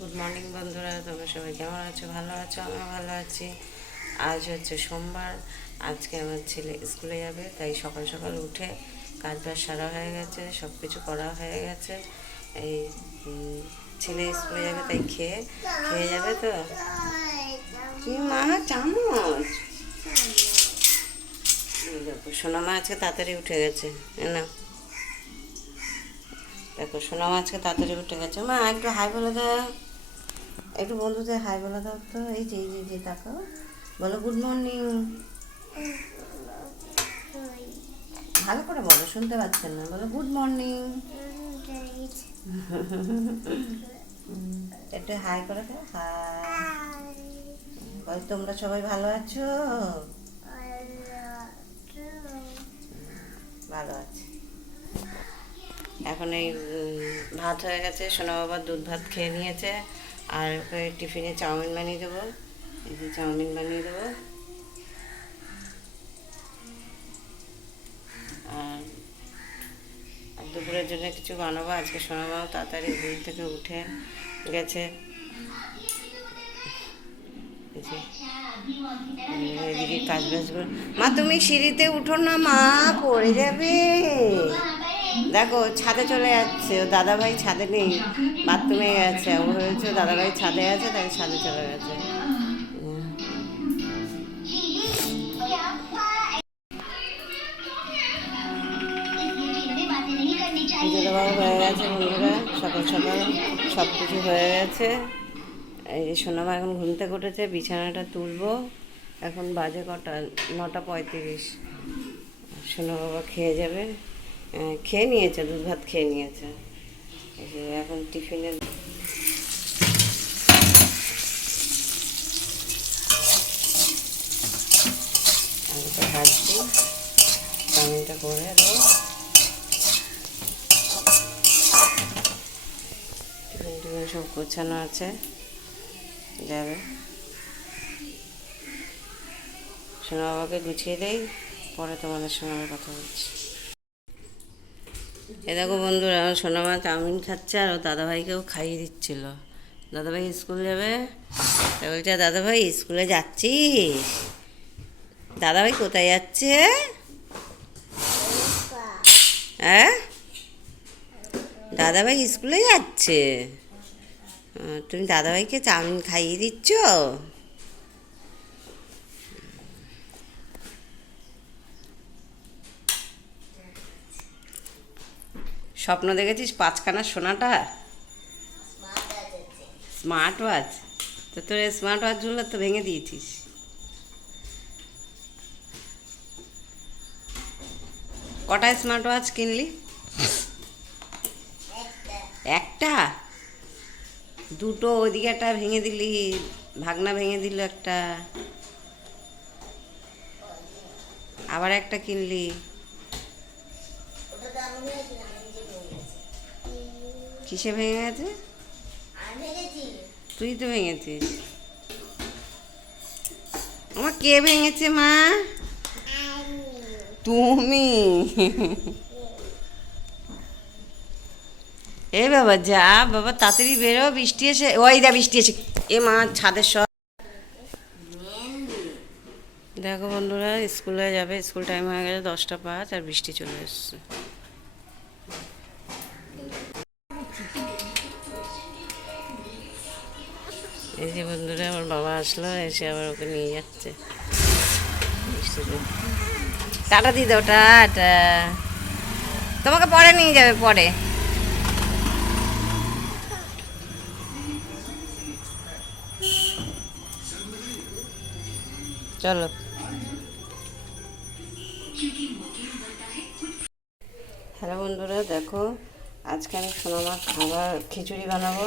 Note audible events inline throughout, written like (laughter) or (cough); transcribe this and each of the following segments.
Good morning বন্ধুরা। তোমরা সবাই কেমন আছো? ভালো আছো? আমি ভালো আছি। আজ হচ্ছে সোমবার। আজকে আমার ছেলে স্কুলে যাবে, তাই সকাল সকাল উঠে কাজ বাজ সারা হয়ে গেছে সব কিছু করা হয়ে গেছে। এই ছেলে স্কুলে যাবে, তাই খেয়ে খেয়ে যাবে তো? কি মা? চামচ? দেখো, সোনামা আজকে তাড়াতাড়ি উঠে গেছে না দেখো, সোনামা আজকে তাড়াতাড়ি উঠে গেছে। মা, একটু হাই বলে দাও। একটু বন্ধুদের হাই বলে দাও তো এই যে এই যে, তাকাও। বলো গুড মর্নিং ভালো করে বলো শুনতে পাচ্ছেন না। বলো গুড মর্নিং (laughs) একটু হাই করে দাও। হাই। তোমরা সবাই ভালো আছো? ভালো আছে। এখন এই ভাত হয়ে গেছে। সোনা বাবা দুধ ভাত খেয়ে নিয়েছে। আর ওকে টিফিনে চাউমিন বানিয়ে দেবো। এই যে চাউমিন বানিয়ে দেবো। আর দুপুরের জন্য কিছু বানাবো। আজকে সোনা বাবা তাড়াতাড়ি ঘুম থেকে উঠে গেছে। এদিকে কাজ বাজ করে মা, তুমি সিঁড়িতে উঠো না, মা, পড়ে যাবে। দেখো, ছাদে চলে যাচ্ছে। ও দাদা ভাই ছাদে নেই, বাথরুমে গেছে। ও হয়েছে দাদা ভাই ছাদে আছে তাই ছাদে চলে গেছে। পুজো হয়ে গেছে বন্ধুরা, সকাল সকাল সব কিছু হয়ে গেছে। এই সোনামা এখন ঘুম থেকে উঠেছে, বিছানাটা তুলবো। এখন বাজে কটা, নটা পঁয়ত্রিশ। সোনা বাবা খেয়ে যাবে। খেয়ে নিয়েছে, দুধ ভাত খেয়ে নিয়েছে। এখন টিফিনে আমি তো ভাজছি, চাউমিনটা করে দেবো। সব গোছানো আছে, যাবে। সোনা বাবাকে গুছিয়ে দেই, পরে তোমাদের সঙ্গে আবার কথা বলছি। এ দেখো বন্ধুরা, আমার সোনামা চাউমিন খাচ্ছে আর ও দাদাভাইকেও খাইয়ে দিচ্ছিল। দাদাভাই স্কুল যাবে? বলছে, দাদাভাই, স্কুলে যাচ্ছিস? দাদাভাই কোথায় যাচ্ছে? হ্যাঁ? দাদাভাই স্কুলে যাচ্ছে? তুমি দাদাভাইকে চাউমিন খাইয়ে দিচ্ছ? স্বপ্ন দেখেছিস পাঁচখানা সোনাটা? স্মার্ট ওয়াচ তো তোর স্মার্ট ওয়াচগুলো তো ভেঙে দিয়েছিস। কটা স্মার্ট ওয়াচ কিনলি? একটা? দুটো, ওইদিকে একটা ভেঙে দিলি, ভাগনা ভেঙে দিল একটা। আবার একটা কিনলি। কিসে ভেঙে গেছে? তুই তো ভেঙেছিস। আমার কে ভেঙেছে মা? তুমি। এ বাবা, যা বাবা, তাড়াতাড়ি বেরো, বৃষ্টি এসে ওই দা বৃষ্টি এসে। এ মা, ছাদের সব। দেখো বন্ধুরা, স্কুলে যাবে, স্কুল টাইম হয়ে গেছে, দশটা পাঁচ, আর বৃষ্টি চলে এসছে। এই যে বন্ধুরা, আমার বাবা আসলো, এসে আবার ওকে নিয়ে যাচ্ছে। টাটা দিয়ে দাও, টাটা। তোমাকে পরে নিয়ে যাবে, পরে। চলো। হ্যালো বন্ধুরা, দেখো, আজকে আমি সোনামার খাবার খিচুড়ি বানাবো।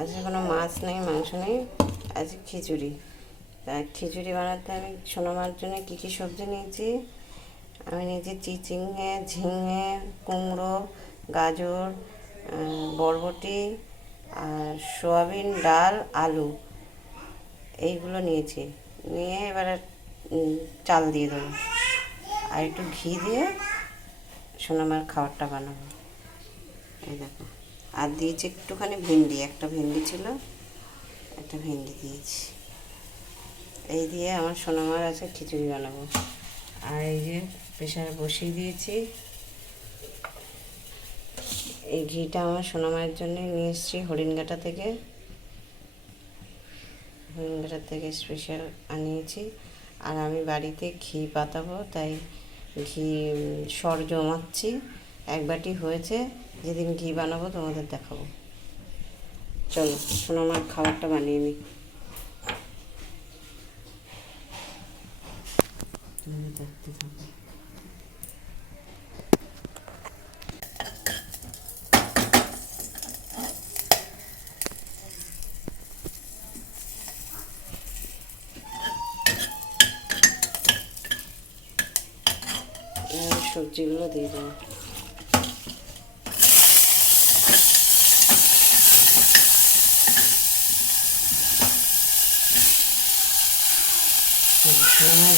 আজকে কোনো মাছ নেই, মাংস নেই, আজকে খিচুড়ি। তা খিচুড়ি বানাতে আমি সোনামার জন্য কী কী সবজি নিয়েছি? আমি নিয়েছি চিচিঙে ঝিঙে, কুমড়ো, গাজর বরবটি আর সোয়াবিন, ডাল, আলু। এইগুলো নিয়েছি। নিয়ে এবারে চাল দিয়ে দেবো। আর একটু ঘি দিয়ে সোনামার খাবারটা বানাবো। এই দেখো। আর দিয়েছি একটুখানি ভেন্ডি, একটা ভেন্ডি ছিল, একটা ভেন্ডি দিয়েছি। এই দিয়ে আমার সোনামার আছে খিচুড়ি বানাবো। আর এই যে প্রেশারে বসিয়ে দিয়েছি। এই ঘিটা আমার সোনামায়ের জন্য নিয়ে এসেছি হরিণঘাটা থেকে। হরিণঘাটা থেকে স্পেশাল আনিয়েছি। আর আমি বাড়িতে ঘি পাতাবো, তাই ঘি সর জমাচ্ছি। এক বাটি হয়েছে। যেদিন ঘি বানাবো তোমাদের দেখাবো। চলো শোনো আমার খাবারটা বানিয়ে নিই দেখতে থাকো। সবজিগুলো দিয়ে দেবো।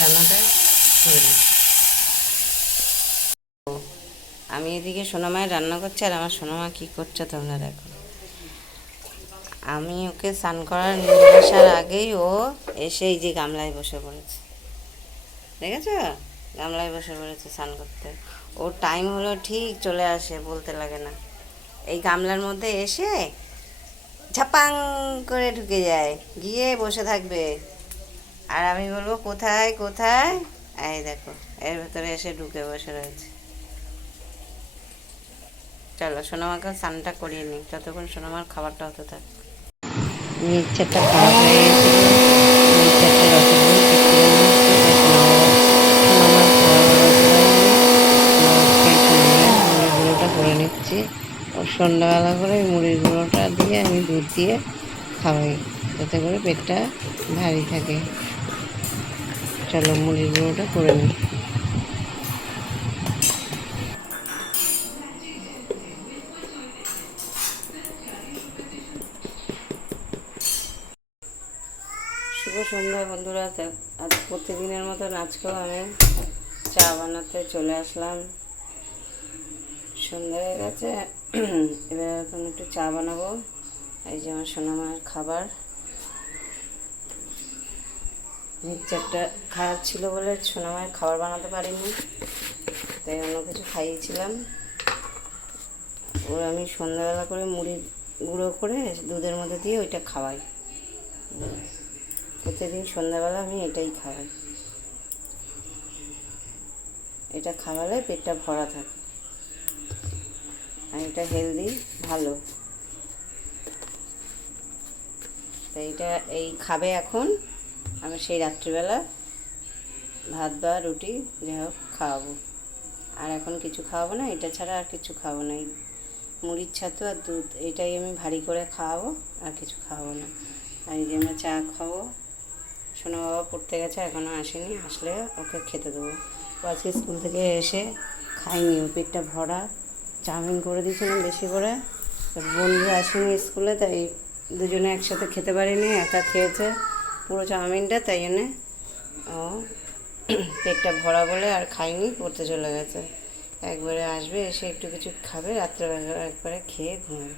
রান্নাটা আমি এদিকে সোনামায় রান্না করছি আর আমার সোনামা কী করছে তোমরা দেখো। আমি ওকে স্নান করার নিয়ে আসার আগেই ও এসে এই যে গামলায় বসে পড়েছে। দেখেছ? গামলায় বসে পড়েছে স্নান করতে। ওর টাইম হলো ঠিক চলে আসে, বলতে লাগে না। এই গামলার মধ্যে এসে ঝাপাং করে ঢুকে যায়, গিয়ে বসে থাকবে। আর আমি বলব, কোথায় কোথায়? এই দেখো, এর ভেতরে এসে ঢুকে বসে রয়েছে। চলো, সোনামাকে স্নানটা করিয়ে নিই, যতক্ষণ সোনামার খাবারটা হতে থাক। সোনামার মুড়ির গুঁড়োটা করে নিচ্ছি। সন্ধ্যাবেলা করে মুড়ির গুঁড়োটা দিয়ে আমি দুধ দিয়ে খাওয়াই, যাতে করে পেটটা ভারী থাকে। চলো মুড়ির গুঁড়োটা করে নিই। শুভ সন্ধ্যা বন্ধুরা আজ প্রতিদিনের মতন আজকেও আমি চা বানাতে চলে আসলাম। সন্ধ্যা হয়ে গেছে, এবার এখন একটু চা বানাবো। এই যে আমার সোনামার খাবার। মিক্সচারটা খারাপ ছিল বলে সোনামায়ের খাবার বানাতে পারিনি, তাই অন্য কিছু খাইয়েছিলাম। ওর আমি সন্ধ্যাবেলা করে মুড়ি গুঁড়ো করে দুধের মধ্যে দিয়ে ওইটা খাওয়াই। প্রতিদিন সন্ধ্যাবেলা আমি এটাই খাওয়াই। এটা খাওয়ালে পেটটা ভরা থাকে। আর এটা হেলদি ভালো। তো এটা এই খাবে এখন। আমি সেই রাত্রিবেলা ভাত বা রুটি যাই হোক খাওয়াবো। আর এখন কিছু খাওয়াবো না, এটা ছাড়া আর কিছু খাওয়াবো না। মুড়ির ছাতু আর দুধ, এটাই আমি ভারী করে খাওয়াবো, আর কিছু খাওয়াবো না। আর এই যে আমরা চা খাব, সোনা বাবা পড়তে গেছে এখনও আসেনি, আসলে ওকে খেতে দেবো। ও আজকে স্কুল থেকে এসে খাইনি ও পেটটা ভরা, চাউমিন করে দিয়েছিলাম বেশি করে। বন্ধু আসেনি স্কুলে, তাই দুজনে একসাথে খেতে পারিনি, একা খেয়েছে। পুরো চাউমিনটা, তাই জন্যে, ও, পেটটা ভরা বলে আর খাইনি, পড়তে চলে গেছে। একবারে আসবে, এসে একটু কিছু খাবে, রাত্রেবেলা একবারে খেয়ে ঘুমাবে।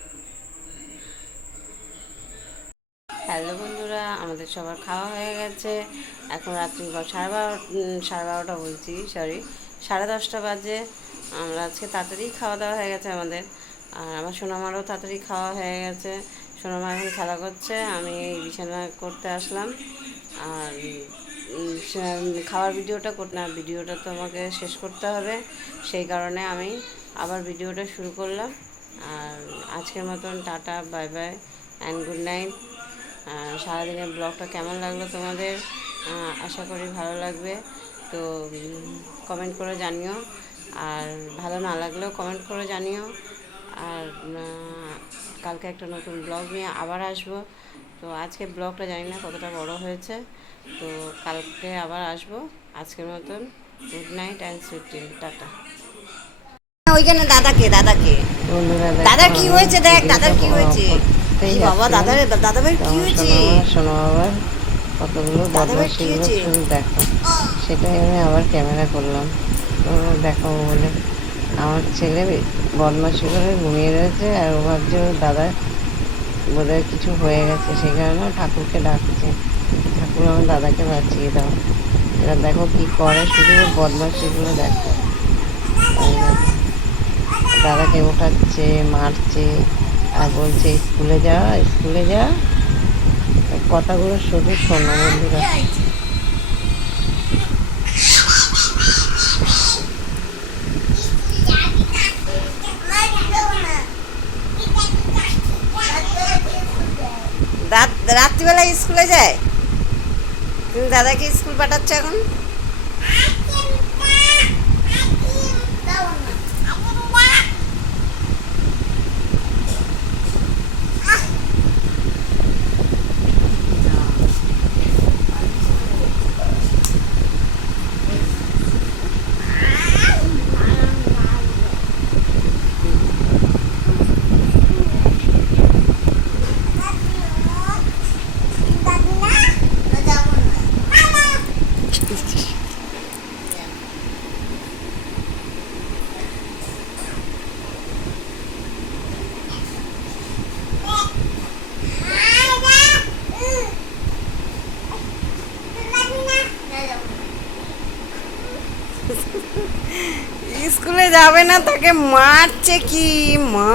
হ্যালো বন্ধুরা, আমাদের সবার খাওয়া হয়ে গেছে। এখন রাত্রি সাড়ে বারো সাড়ে বারোটা বলছি সরি সাড়ে দশটা বাজে। আমরা আজকে তাড়াতাড়ি খাওয়া দাওয়া হয়ে গেছে আমাদের। আর আমার সোনামারও তাড়াতাড়ি খাওয়া হয়ে গেছে। সোনামা এখন খেলা করছে, আমি বিছানা করতে আসলাম। আর খাওয়ার ভিডিওটা কর, না, ভিডিওটা তো আমাকে শেষ করতে হবে, সেই কারণে আমি আবার ভিডিওটা শুরু করলাম। আর আজকের মতন tata, bye bye and good night সারাদিনের ব্লগটা কেমন লাগল তোমাদের? আশা করি ভালো লাগবে। তো কমেন্ট করে জানিও। আর ভালো না লাগলেও কমেন্ট করে জানিও। আর কালকে একটা নতুন ব্লগ নিয়ে আবার আসব। তো আজকে ব্লগটা জানি না কতটা বড় হয়েছে। তো কালকে আবার আসব। আজকের মতন good night and sweet tata. ওইখানে দাদাকে দাদাকে। দাদার কি হয়েছে দেখ দাদার কি হয়েছে? কি বাবা দাদার দাদা ভাই কি হয়েছে? শোনো আবার কতগুলো দাদাভাই কি বদমাশিগুলো হয়েছে? দেখো। সেটাই আমি আবার ক্যামেরা করলাম। তো দেখাবো বলে। আমার ছেলে বদমাশি করে ঘুমিয়ে রয়েছে আর ও ভাবছে ওর দাদা বোধহয় কিছু হয়ে গেছে। সেই কারণে ঠাকুরকে ডাকছে। ঠাকুর আমার দাদাকে বাঁচিয়ে দাও। এবার দেখো কি করে, শুধু ওর বদমাশিগুলো দেখো। দাদাকে ওঠাচ্ছে, মারছে, আর বলছে, স্কুলে যাওয়া স্কুলে যা। এই কথাগুলো শুধু শোনো বন্ধুরা। রাত্রিবেলা স্কুলে যায়? তুমি দাদাকে স্কুল পাঠাচ্ছ এখন? স্কুলে যাবে না, তাকে মারছে কি? মা।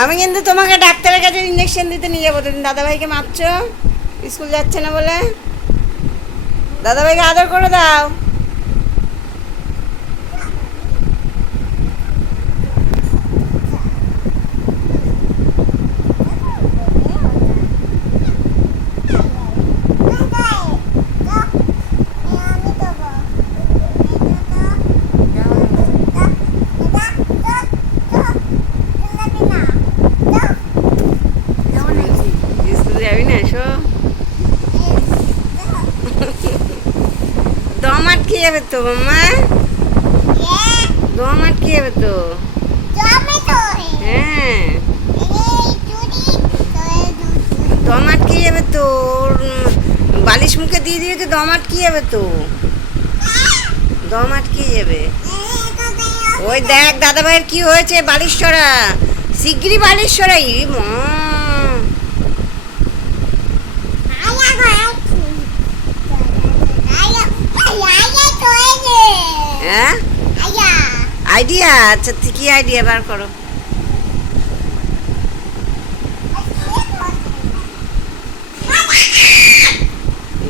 আমি কিন্তু তোমাকে ডাক্তারের কাছে ইঞ্জেকশন দিতে নিয়ে যাব, তুমি দাদাভাইকে মারছো? স্কুল যাচ্ছে না বলে? দাদাভাইকে আদর করে দাও স্কুল যাবি না এসো আটকে যাবে তো মাম্মা দম আটকে যাবে তো? হ্যাঁ। দম আটকে যাবে তো? বালিশ মুখে দিয়ে দিয়েছে দম আটকে যাবে তো? দম আটকে যাবে ওই দেখ দাদা ভাইয়ের কি হয়েছে বালিশ ছড়া? শিগগিরই বালিশ ছড়াই, মা। হ্যাঁ? আইডিয়া। আচ্ছা কি আইডিয়া বার করো?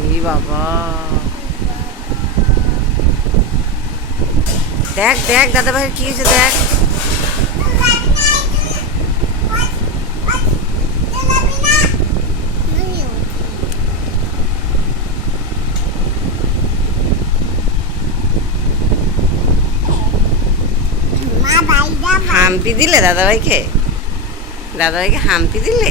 এই বাবা। দেখ দেখ দাদা ভাইয়ের কি হয়েছে দেখ। হাম্পি দিলে দাদাভাইকে? দাদাভাইকে হাম্পি দিলে?